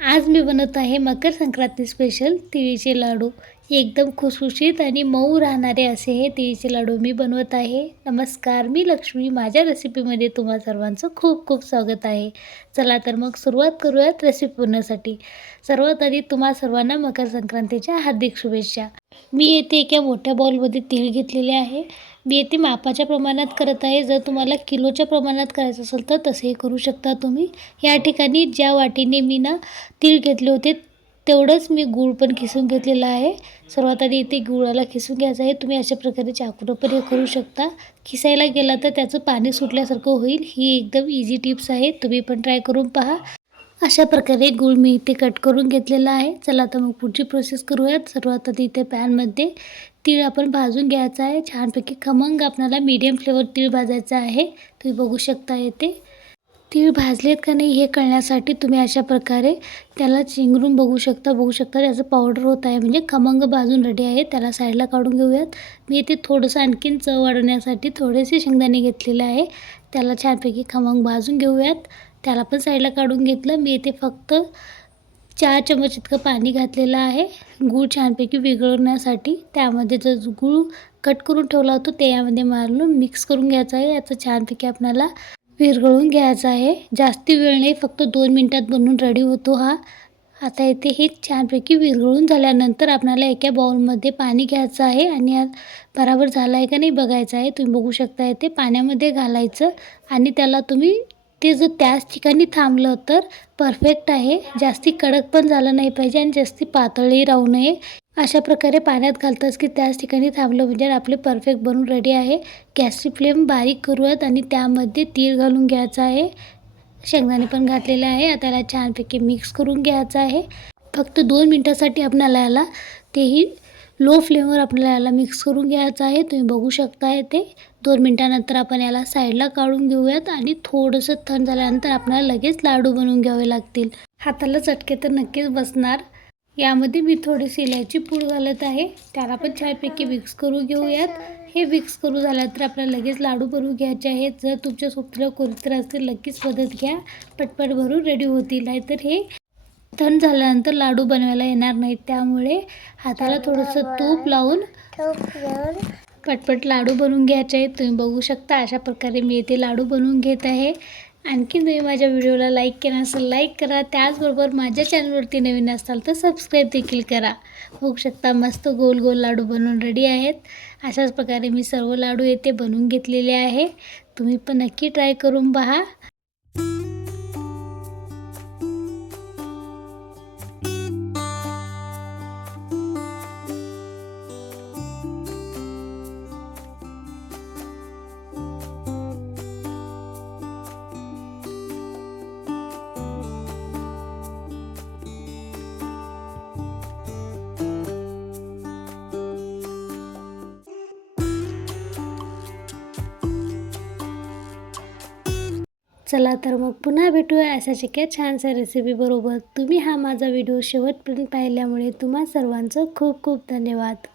आज मी बनवत आहे मकर संक्रांती स्पेशल तिळीचे लाडू. एकदम खुसखुशीत आणि मऊ राहणारे असे हे तिळीचे लाडू मी बनवत आहे. नमस्कार मी लक्ष्मी. माझ्या रेसिपीमध्ये तुम्हा सर्वांचं खूप खूप स्वागत आहे. चला तर मग सुरुवात करूयात रेसिपी बनवण्यासाठी. सर्वात आधी तुम्हा सर्वांना मकर संक्रांतीच्या हार्दिक शुभेच्छा. मी येथे एका मोठ्या बॉलमध्ये तीळ घेतलेले आहे. मी येथे मापाच्या प्रमाणात करत आहे. जर तुम्हाला किलोच्या प्रमाणात करायचं असेल तर तसेही करू शकता तुम्ही. या ठिकाणी ज्या वाटीने मी ना तीळ घेतले होते तेवढंच मी गूळ पण खिसून घेतलेला आहे. सर्वात आधी इथे गुळाला खिसून घ्यायचं आहे. तुम्ही अशा प्रकारे चाकूनं पण हे करू शकता. खिसायला गेला तर त्याचं पाणी सुटल्यासारखं होईल. ही एकदम इझी टिप्स आहे. तुम्ही पण ट्राय करून पहा. अशा प्रकारे गूळ मी इथे कट करून घेतलेला आहे. चला आता मग पुढची प्रोसेस करूयात. सर्वात आधी इथे पॅनमध्ये तीळ आपण भाजून घ्यायचा आहे. छानपैकी खमंग आपल्याला मीडियम फ्लेवर तीळ भाजायचं आहे. तुम्ही बघू शकता येते तीळ भाजलेत का नाही हे कळण्यासाठी तुम्ही अशा प्रकारे त्याला चिंगरून बघू शकता बघू शकता. त्याचं पावडर होत आहे. म्हणजे खमंग भाजून रेडी आहे. त्याला साईडला काढून घेऊयात. मी इथे थोडंसं आणखीन चव वाढवण्यासाठी थोडेसे शेंगदाणे घेतलेले आहे. त्याला छानपैकी खमंग भाजून घेऊयात. त्याला पण साईडला काढून घेतलं. मी इथे फक्त चार चमच इतकं पाणी घातलेलं आहे. गूळ छानपैकी विघळवण्यासाठी त्यामध्ये जो गूळ कट करून ठेवला होता ते यामध्ये मारून मिक्स करून घ्यायचं आहे. याचं छानपैकी आपल्याला विरघळून घ्यायचा आहे. जास्त वेळ नाही फक्त दोन मिनटात बनवून रेडी होतो हा. आता इथे हे छानपैकी विरघळून झाल्यानंतर आपल्याला एका बाउलमध्ये पाणी घ्यायचं आहे आणि बराबर झालं आहे का नाही बघायचं आहे. तुम्ही बघू शकता इथे पाण्यामध्ये घालायचं आणि त्याला तुम्ही ते जर त्याच ठिकाणी थांबलं तर परफेक्ट आहे. जास्ती कडक पण झालं नाही पाहिजे आणि जास्ती पातळी राहू नये. अशा प्रकारे पाण्यात घालताच की त्याच ठिकाणी थांबलं म्हणजे आपले परफेक्ट बनून रेडी आहे. गॅसची फ्लेम बारीक करूयात आणि त्यामध्ये तीळ घालून घ्यायचं आहे. शेंगदाणे पण घातलेले आहे. आता छानपैकी मिक्स करून घ्यायचं आहे. फक्त दोन मिनटासाठी आपल्याला याला तेही लो फ्लेमवर आपल्याला याला मिक्स करून घ्यायचं आहे. तुम्ही बघू शकता ते दोन मिनटानंतर आपण याला साईडला काढून घेऊयात आणि थोडंसं थंड झाल्यानंतर आपल्याला लगेच लाडू बनवून घ्यावे लागतील. हाताला चटके तर नक्कीच बसणार. यामध्ये मी थोडीशी इलायची पूड घालत आहे. त्याला पण छानपैकी मिक्स करून घेऊयात. हे मिक्स करू झाल्यानंतर आपल्याला लगेच लाडू बनवून घ्यायचे आहेत. जर तुमच्या सोबतीला कोणतर असतील लगेच मदत घ्या. पटपट भरून रेडी होतील. नाहीतर हे थंड झाल्यानंतर लाडू बनवायला येणार नाहीत. त्यामुळे हाताला थोडंसं तूप लावून पटपट लाडू बनवून घ्यायचे आहेत. तुम्ही बघू शकता अशा प्रकारे मी येथे लाडू बनवून घेत आहे. आणखी तुम्ही माझ्या व्हिडिओला लाईक केला असेल लाईक करा. त्याचबरोबर माझ्या चॅनलवरती नवीन असाल तर सबस्क्राईब देखील करा. बघू शकता मस्त गोल गोल लाडू बनवून रेडी आहेत. अशाच प्रकारे मी सर्व लाडू येथे बनवून घेतलेले आहे. तुम्ही पण नक्की ट्राय करून पहा. चला तर मग पुन्हा भेटूया अशाच एका छानशा रेसिपीबरोबर तुम्ही हा माझा व्हिडिओ शेवटपर्यंत पाहिल्यामुळे तुम्हा सर्वांचं खूप खूप धन्यवाद.